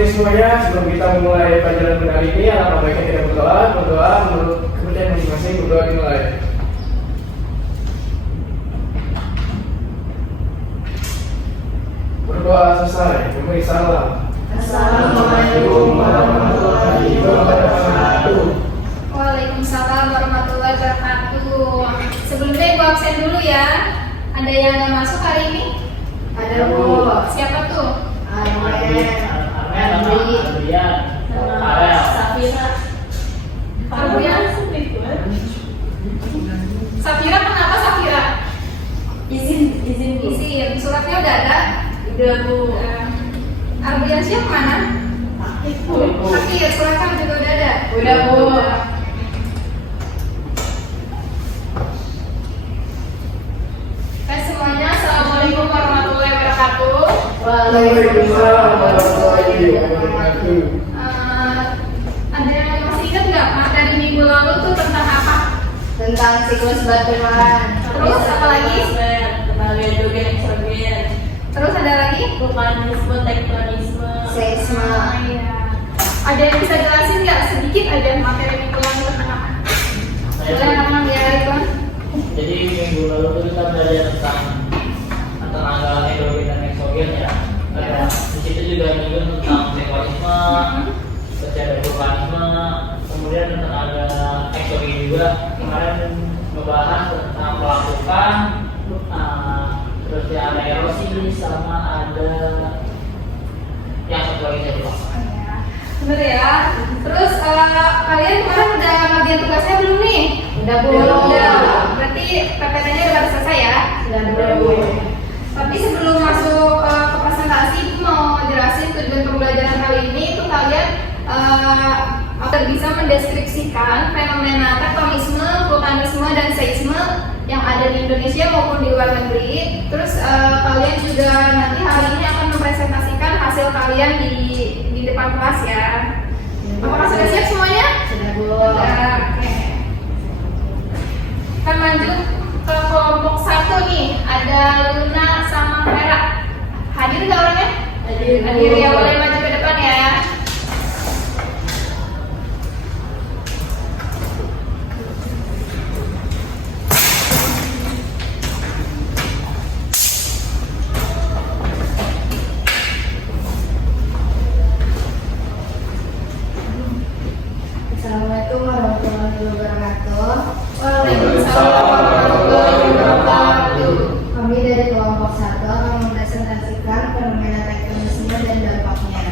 sore semuanya. Sebelum kita memulai pelajaran kali ini, alangkah baiknya kita berdoa menurut kepercayaan masing-masing. Berdoa dimulai. Berdoa selesai. Memberi salam. Assalamualaikum warahmatullahi wabarakatuh. Waalaikumsalam warahmatullahi wabarakatuh. Sebelumnya ibu absen dulu ya. Ada yang nggak masuk hari ini? Ada Bu. Siapa tuh? Armen, Safira. Safira kenapa Safira? Izin. Suratnya udah ada? Udah Bu. Arbian siapa mana? Safira, suratnya juga udah ada? Udah Bu. Semuanya, assalamualaikum warahmatullahi wabarakatuh. Waalaikumsalam warahmatullahi wabarakatuh. Ada yang masih ingat nggak materi minggu lalu tuh tentang apa? Tentang siklus batuan. Terus apa lagi? Tenaga hidrogen eksogen. Terus ada lagi? Vulkanisme, tektonisme, seisme. Iya. Ada yang bisa jelasin nggak sedikit aja materi minggu lalu tentang apa? Boleh ngomong ya Ridwan? Jadi minggu lalu tuh kita belajar tentang tenaga hidrogen dan eksogen ya. Di situ juga menyinggung tentang tektonisme, terus ada vulkanisme, kemudian tenaga eksogen juga. Kemarin membahas tentang pelapukan, terus ya ada erosi sama ada yang satu lagi saya lupa. Bener ya. Terus kalian kemarin udah ngerjain tugasnya belum nih? Udah Bu. Udah. Berarti PPT-nya udah selesai ya? Sudah Bu. Tapi sebelum masuk ke presentasi, Ibu mau jelasin tujuan pembelajaran kali ini itu kalian agar bisa mendeskripsikan fenomena tektonisme, vulkanisme, dan seisme yang ada di Indonesia maupun di luar negeri. Terus kalian juga nanti hari ini akan mempresentasikan hasil kalian di depan kelas ya. Apakah sudah siap semuanya? Sudah Bu. Sudah, oke. Kita lanjut ke kelompok 1 nih. Ada Luna sama Vera. Hadir nggak orangnya? Hadir ya, boleh maju ke depan ya. Assalamualaikum warahmatullahi wabarakatuh. Waalaikumsalam warahmatullahi wabarakatuh. Kami dari kelompok 1 akan mempresentasikan fenomena tektonisme dan dampaknya.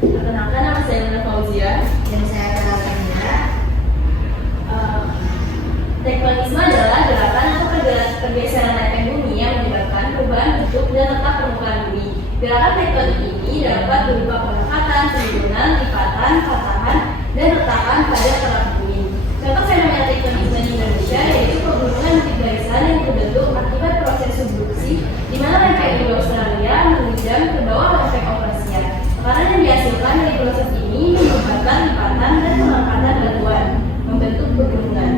Perkenalkan, nama saya Luna Fauzia. Dan saya Karolina. Tektonisme adalah gerakan atau pergeseran lereng bumi yang menyebabkan perubahan bentuk dan letak permukaan bumi. Gerakan tektonik ini dapat berupa pengangkatan, penurunan, lipatan, patahan, dan retakan pada permukaan bumi. Contoh fenomena tektonisme di Indonesia yaitu pegunungan bukit barisan yang terbentuk akibat proses subduksi, di mana lereng di Australia menghujam ke bawah efek operasinya. Tekanan yang dihasilkan dari proses ini menyebabkan lipatan dan pengangkatan batuan, membentuk pegunungan.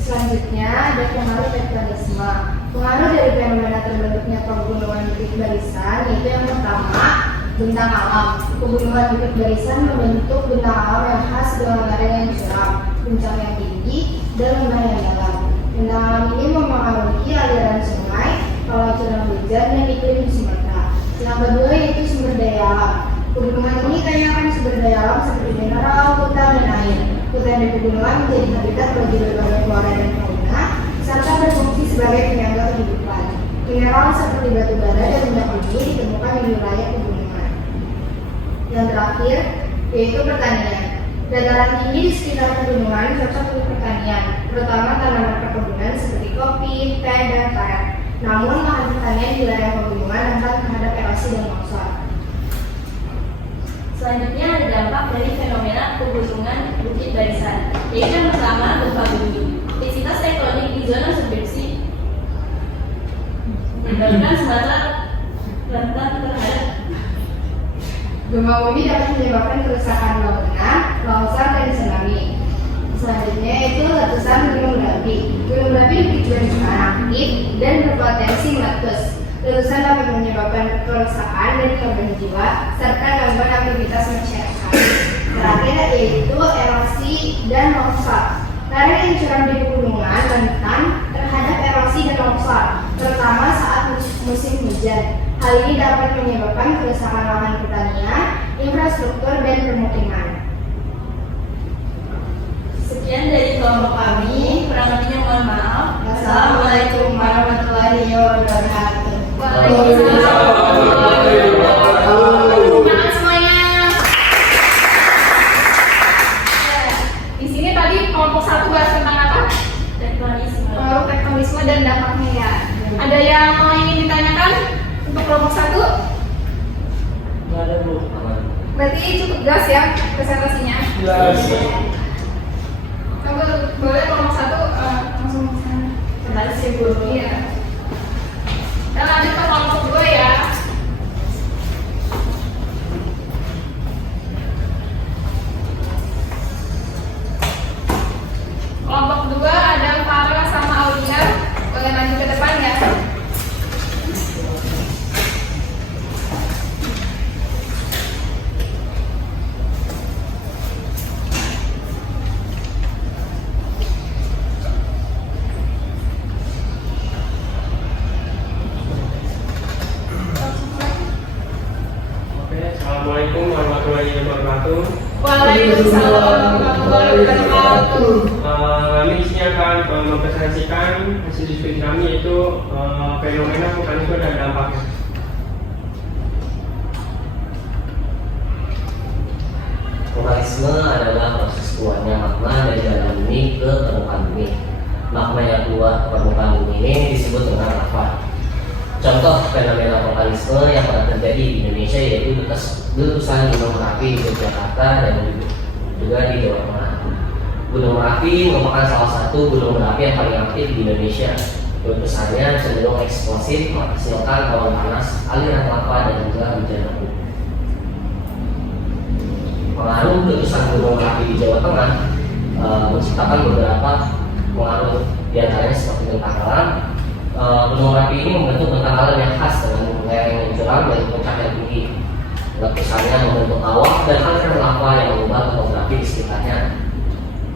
Selanjutnya ada pengaruh tektonisme. Pengaruh dari fenomena terbentuknya pegunungan bukit barisan yaitu yang pertama, bentang alam. Pegunungan bukit barisan membentuk bentang alam yang khas dengan lereng yang curam, puncak yang tinggi, dan lembah yang dalam. Bentang alam ini memengaruhi aliran sungai, kalau curah hujan, dan iklim di Sumatera. Yang kedua yaitu sumber daya alam. Pegunungan ini kaya akan sumber daya alam seperti mineral, hutan, dan air. Hutan dan pegunungan menjadi habitat bagi berbagai flora dan fauna, serta berfungsi sebagai penyangga kehidupan. Mineral seperti batu bara dan minyak bumi ditemukan di wilayah pegunungan. Yang terakhir yaitu pertanian. Dataran tinggi di sekitar pegunungan cocok untuk pertanian, terutama tanaman perkebunan seperti kopi, teh, dan karet. Namun lahan pertanian di wilayah pegunungan rentan terhadap erosi dan longsor. Selanjutnya ada dampak dari fenomena pegunungan bukit barisan, yaitu yang pertama gempa bumi. Intensitas tektonik di zona subduksi menyebabkan Sumatera rentan terhadap Gempa bumi dapat menyebabkan kerusakan bangunan, longsor, dan tsunami. Selanjutnya yaitu letusan gunung berapi. Gunung berapi di barisan aktif dan berpotensi meletus. Letusan dapat menyebabkan kerusakan dan korban jiwa serta gangguan aktivitas masyarakat. Terakhir yaitu erosi dan longsor. Lereng yang curam di pegunungan rentan terhadap erosi dan longsor, terutama saat musim hujan. Hal ini dapat menyebabkan kerusakan lahan pertanian, infrastruktur, dan permukiman. Sekian dari kelompok kami, kurang lebihnya mohon maaf. Wassalamualaikum warahmatullahi wabarakatuh. Semangat semuanya. Di sini tadi kelompok 1 bahas tentang apa? Tektonisme. Pengaruh tektonisme dan dampaknya ya. Ada yang mau ingin ditanyakan untuk kelompok 1? Nggak ada Bu. Berarti cukup gas ya presentasinya. Jelas. Coba boleh kelompok 1 langsung ke sana. Terima kasih Bu. Iya. Dan lanjut ke kelompok 2 ya. Kelompok 2 ada Farah sama Aulia. Boleh maju ke depan ya. Oke, assalamualaikum warahmatullahi wabarakatuh. Waalaikumsalam warahmatullahi wabarakatuh. Kami di sini akan mempresentasikan hasil diskusi kami yaitu fenomena vulkanisme dan dampaknya. Vulkanisme adalah proses keluarnya magma dari dalam bumi ke permukaan bumi. Magma yang keluar ke permukaan bumi ini disebut dengan lava. Contoh fenomena vulkanisme yang pernah terjadi di Indonesia yaitu letusan Gunung Merapi di Yogyakarta dan juga di Jawa Tengah. Gunung Merapi merupakan salah satu gunung berapi yang paling aktif di Indonesia. Letusannya cenderung eksplosif, menghasilkan awan panas, aliran lava, dan juga hujan abu. Pengaruh letusan Gunung Merapi di Jawa Tengah menciptakan beberapa pengaruh, diantaranya seperti bentang alam. Gunung Merapi ini membentuk bentang alam yang khas dengan lereng yang curam dan puncak yang tinggi. Letusannya membentuk kawah dan aliran lava yang mengubah topografi di sekitarnya.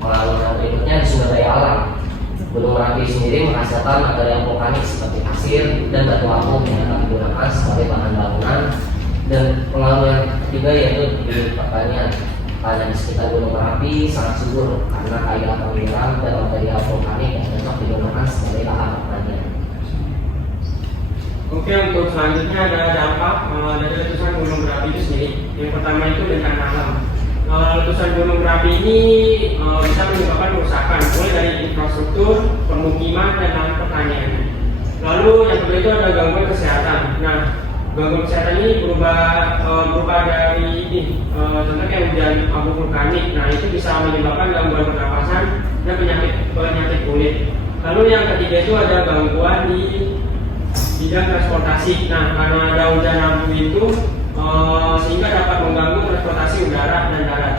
Pengaruh yang berikutnya di sumber daya alam. Gunung Merapi sendiri menghasilkan material vulkanik seperti pasir dan batu abu yang dapat digunakan sebagai bahan bangunan. Dan pengaruh yang ketiga yaitu di pertanian. Tanah di sekitar Gunung Merapi sangat subur karena kaya akan mineral dan material vulkanik yang cocok digunakan sebagai lahan pertanian. Oke, untuk selanjutnya ada dampak dari letusan Gunung Merapi itu sendiri. Yang pertama itu bencana alam. Letusan Gunung Merapi ini bisa menyebabkan kerusakan mulai dari infrastruktur, permukiman, dan lahan pertanian. Lalu yang kedua itu ada gangguan kesehatan. Nah, gangguan kesehatan ini berupa dari ini, contohnya kayak hujan abu vulkanik. Nah, itu bisa menyebabkan gangguan pernapasan dan penyakit kulit. Lalu yang ketiga itu ada gangguan di bidang transportasi. Nah, karena ada hujan abu itu sehingga dapat mengganggu transportasi udara dan darat.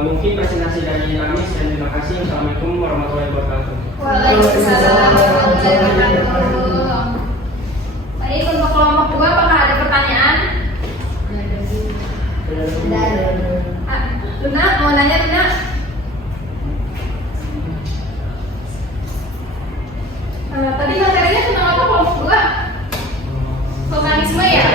Mungkin presentasi dari kami. Terima kasih. Assalamualaikum warahmatullahi wabarakatuh. Waalaikumsalam warahmatullahi wabarakatuh. Baik, untuk kelompok 2 apakah ada pertanyaan? Luna, mau nanya Luna? Tadi materinya tentang apa kelompok 2? Vulkanisme ya?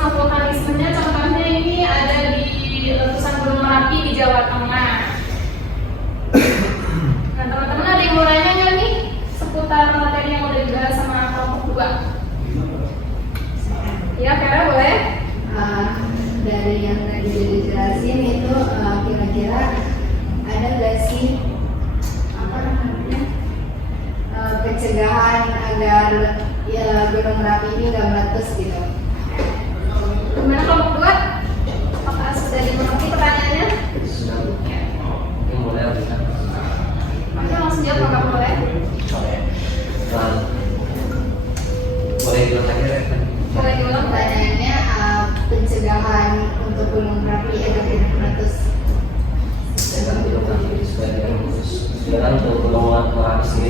Vulkanismenya contohnya ini ada di letusan Gunung Merapi di Jawa Tengah. Nah, teman-teman ada yang mau nanya nggak nih seputar materi yang udah dibahas sama kelompok 2? Ya, Vera boleh? Dari yang tadi dijelasin itu kira-kira ada nggak sih apa namanya pencegahan agar Gunung Merapi ini nggak meletus gitu? Gimana kelompok 2? Apakah sudah dimengerti pertanyaannya? Sudah.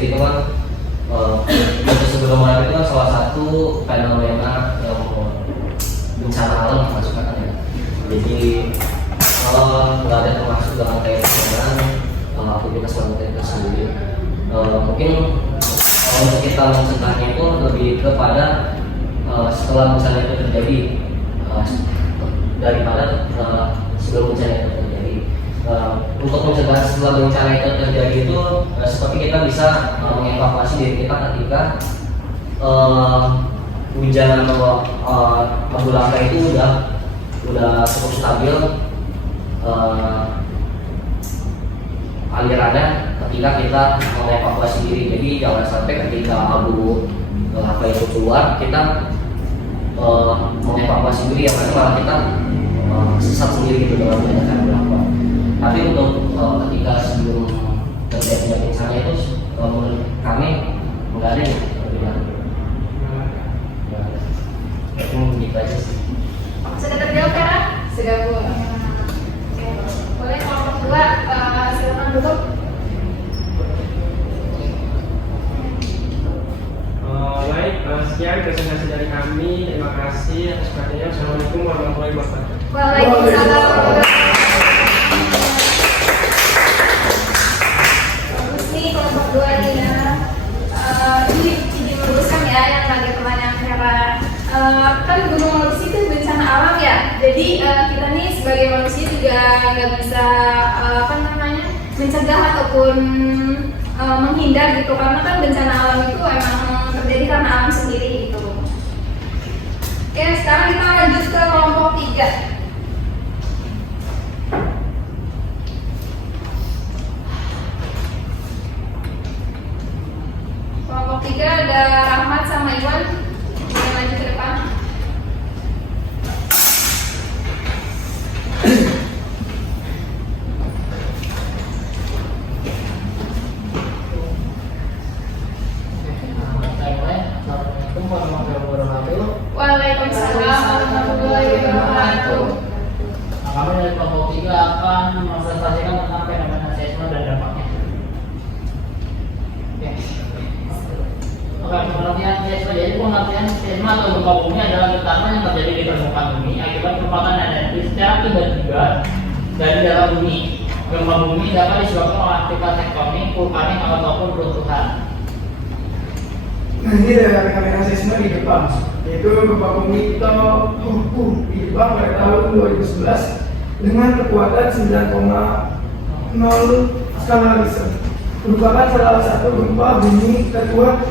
sendiri itu kan sebelum itu kan salah satu fenomena yang bencana alam masuk kan ya. Jadi kalau nggak ada termasuk dalam kaitan dengan aktivitas manusia itu sendiri, mungkin kalau kita mencegahnya itu lebih kepada setelah bencana itu terjadi daripada sebelum bencana itu terjadi. Untuk mencegah setelah bencana itu terjadi itu seperti kita bisa mengevakuasi diri kita ketika hujan atau abu lava itu udah cukup stabil alirannya ketika kita mengevakuasi diri. Jadi jangan sampai ketika abu lava itu keluar kita mengevakuasi diri, yang malah kita sesat sendiri gitu dalam menjalankan berapa. Tapi untuk ketika sebelum terjadinya bencana itu menurut kami nggak ada yang lebih lanjut. Itu begitu aja sih. Sudah terjawab kan? Sudah Bu. Oke. Boleh kelompok 2 silakan duduk. Baik, sekian presentasi dari kami. Terima kasih atas perhatiannya. Assalamualaikum warahmatullahi wabarakatuh. Waalaikumsalam warahmatullahi wabarakatuh. Bagus nih kelompok 2 nih ya. Ini meluruskan ya yang tadi pertanyaan Vera. Kan gunung Merapi itu bencana alam ya. Jadi kita nih sebagai manusia juga nggak bisa mencegah ataupun menghindar gitu, karena kan bencana alam itu emang terjadi karena alam sendiri gitu. Oke, sekarang kita lanjut ke kelompok 3. Kelompok 3 ada Rahmat sama Iwan. Kita lanjut ke depan. Assalamualaikum warahmatullahi wabarakatuh. Waalaikumsalam warahmatullahi wabarakatuh. Nah, kami dari kelompok 3 akan mempresentasikan tentang fenomena seisme dan dampaknya. Oke, pengertian seisme. Jadi pengertian seisme atau gempa bumi adalah getaran yang terjadi di permukaan bumi akibat kerusakan energi secara tiba-tiba dari dalam bumi. Gempa bumi dapat disebabkan oleh aktivitas tektonik, vulkanik ataupun runtuhan. Nah, ini ada fenomena seisme di Jepang, yaitu gempa bumi Tohoku di Jepang pada tahun 2011 dengan kekuatan 9,0 skala Richter. Merupakan salah satu gempa bumi terkuat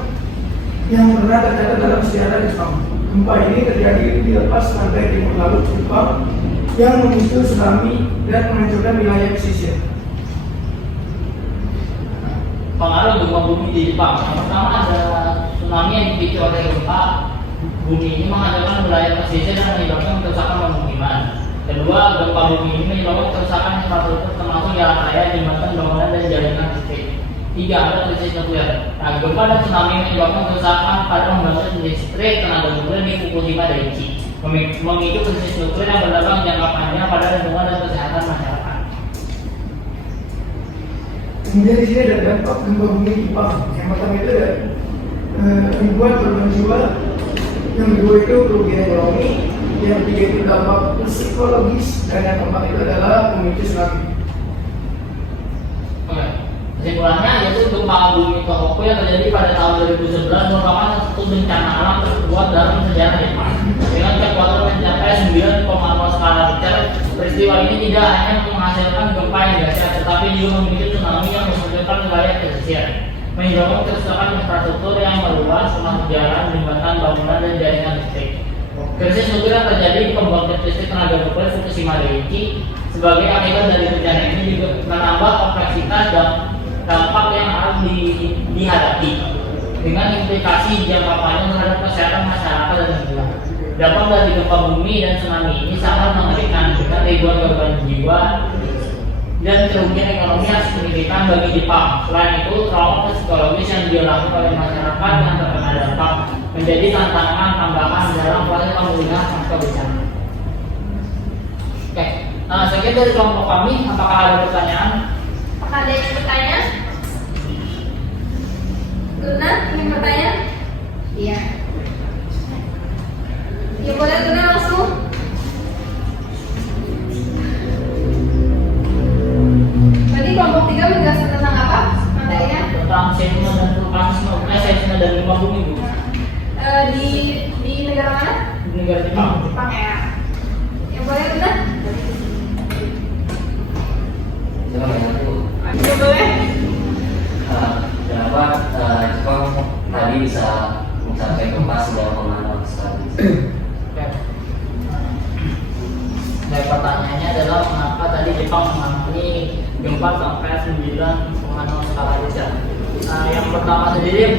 yang pernah tercatat dalam sejarah Jepang. Gempa ini terjadi di lepas pantai timur laut Jepang yang memicu tsunami dan menghancurkan wilayah pesisir. Pengaruh gempa bumi di Jepang. Yang pertama ada tsunami yang dipicu oleh gempa bumi ini menghancurkan wilayah pesisir dan menyebabkan kerusakan pemukiman. Kedua, gempa bumi ini menyebabkan kerusakan infrastruktur termasuk jalan raya, jembatan, bangunan dan jaringan listrik. 3, ada krisis nuklir. Nah, gempa dan tsunami menyebabkan kerusakan pada pembangkit listrik tenaga nuklir di Fukushima Daiichi, memicu krisis nuklir yang berdampak jangka panjang pada lingkungan dan kesehatan masyarakat. Kemudian di sini ada dampak gempa bumi Jepang. Yang pertama itu ada ribuan korban jiwa, yang kedua itu kerugian ekonomi, yang ketiga itu dampak psikologis, dan yang keempat itu adalah memicu tsunami. Oke. Kesimpulannya yaitu gempa bumi Tohoku yang terjadi pada tahun 2011 merupakan satu bencana alam terkuat dalam sejarah Jepang dengan kekuatan mencapai 9,0 skala Richter. Peristiwa ini tidak hanya menghasilkan gempa yang dahsyat, tetapi juga memicu tsunami yang menghancurkan wilayah pesisir, menyebabkan kerusakan infrastruktur yang meluas termasuk jalan, jembatan, bangunan dan jaringan listrik. Krisis nuklir yang terjadi di pembangkit listrik tenaga nuklir Fukushima Daiichi sebagai akibat dari bencana ini juga menambah kompleksitas dan dampak yang harus dihadapi dengan implikasi jangka panjang terhadap kesehatan masyarakat dan lingkungan. Dampak dari gempa bumi dan tsunami ini sangat mengerikan dengan ribuan korban jiwa dan kerugian ekonomi yang signifikan bagi Jepang. Selain itu, trauma psikologis yang dialami oleh masyarakat yang terkena dampak menjadi tantangan tambahan dalam proses pemulihan pasca bencana. Oke, sekian dari kelompok kami. Apakah ada pertanyaan? Apakah ada yang bertanya? Luna ingin bertanya? Iya. Ya boleh Luna langsung. Tadi kelompok 3 menjelaskan tentang apa materinya? Tentang seisme dan vulkanisme, seisme dan gempa bumi Bu. Di negara mana? Di negara Jepang. Jepang ya. Ya boleh Luna? Jangan banyak tuh. Ya boleh. Kenapa Jepang tadi bisa mencapai gempa 9,6 skala Richter? Oke. Nah, pertanyaannya adalah mengapa tadi Jepang mengalami gempa sampai 9,0 skala Richter. Yang pertama sendiri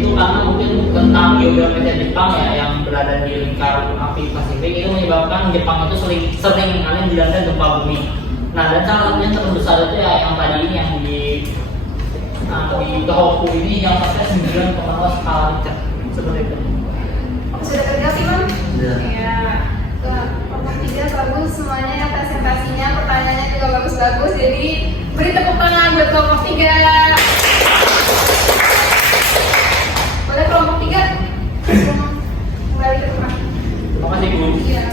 itu karena mungkin tentang geografi Jepang ya yang berada di lingkaran api Pasifik itu menyebabkan Jepang itu sering kali dilanda gempa bumi. Nah, dan salah satunya terbesar itu ya yang tadi ini yang di Tohoku ini yang sampai 9,0 skala Richter seperti itu. Sudah terjawab Iman? Sudah. Ya. Kelompok 3 bagus semuanya ya presentasinya, pertanyaannya juga bagus-bagus. Jadi beri tepuk tangan buat kelompok 3. Boleh kelompok 3? Kembali ke rumah. Terima kasih Bu. Iya.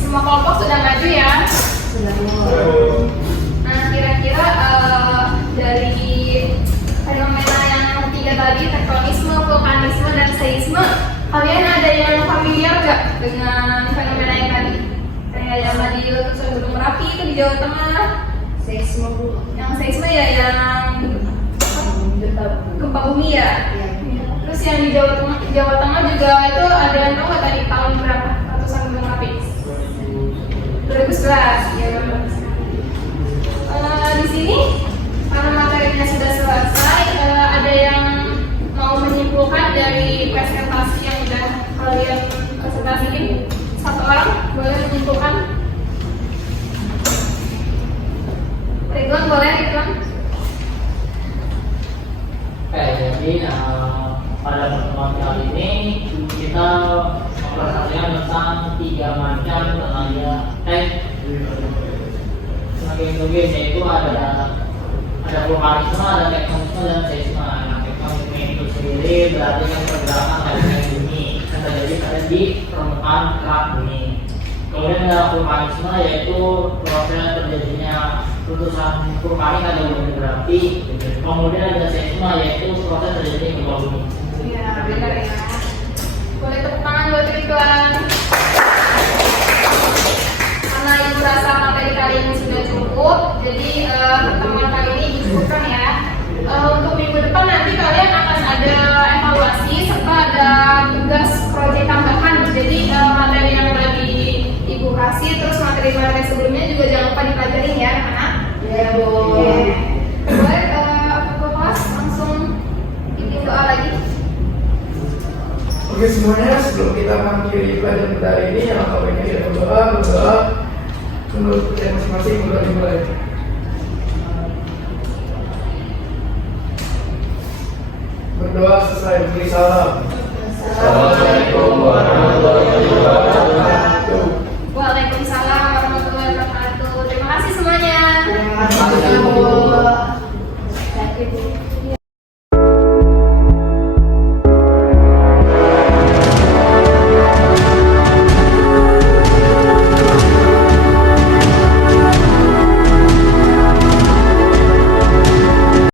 Semua kelompok sudah maju ya. Nah, kira-kira dari fenomena yang 3 tadi, tektonisme, vulkanisme, dan seisme, kalian ada yang familiar gak dengan fenomena yang tadi? Kayak yang tadi letusan Gunung Merapi itu di Jawa Tengah. Seisme Bu. Yang seisme ya yang gempa bumi ya. Iya. Terus yang di Jawa Tengah juga itu ada yang tahu nggak tadi tahun berapa letusan Gunung Merapi? 2011 ya. Di sini karena materinya sudah selesai, ada yang mau menyimpulkan dari presentasi yang udah kalian presentasiin? Satu orang boleh menyimpulkan? Ridwan boleh Ridwan? Oke, jadi pada pertemuan kali ini kita memperhatikan tentang 3 macam tenaga hidrogen, yaitu ada vulkanisme, ada tektonisme, dan seisme. Nah, tektonisme itu sendiri berarti kan pergerakan lereng bumi yang terjadi pada di permukaan kerak bumi. Kemudian ada vulkanisme, yaitu proses terjadinya letusan vulkanik atau gunung berapi. Kemudian ada seisme, yaitu proses terjadinya gempa bumi. Iya, benar ya. Boleh tepuk tangan buat Ridwan. Karena ibu rasa materi kali ini sudah cukup, jadi pertemuan kali ini dicukupkan ya. Untuk minggu depan nanti kalian akan ada evaluasi serta ada tugas proyek tambahan. Jadi materi yang tadi ibu kasih, terus materi-materi sebelumnya juga jangan lupa dipelajarin ya anak-anak. Ya Bu. Boleh kelas langsung bikin doa lagi. Oke semuanya, sebelum kita mengakhiri pelajaran kita hari ini, yang tahu ini kita berdoa menurut yang masing-masing dimulai. Berdoa selesai beri salam. Assalamualaikum warahmatullahi wabarakatuh. Waalaikumsalam warahmatullahi wabarakatuh. Terima kasih semuanya. Terima kasih Bu.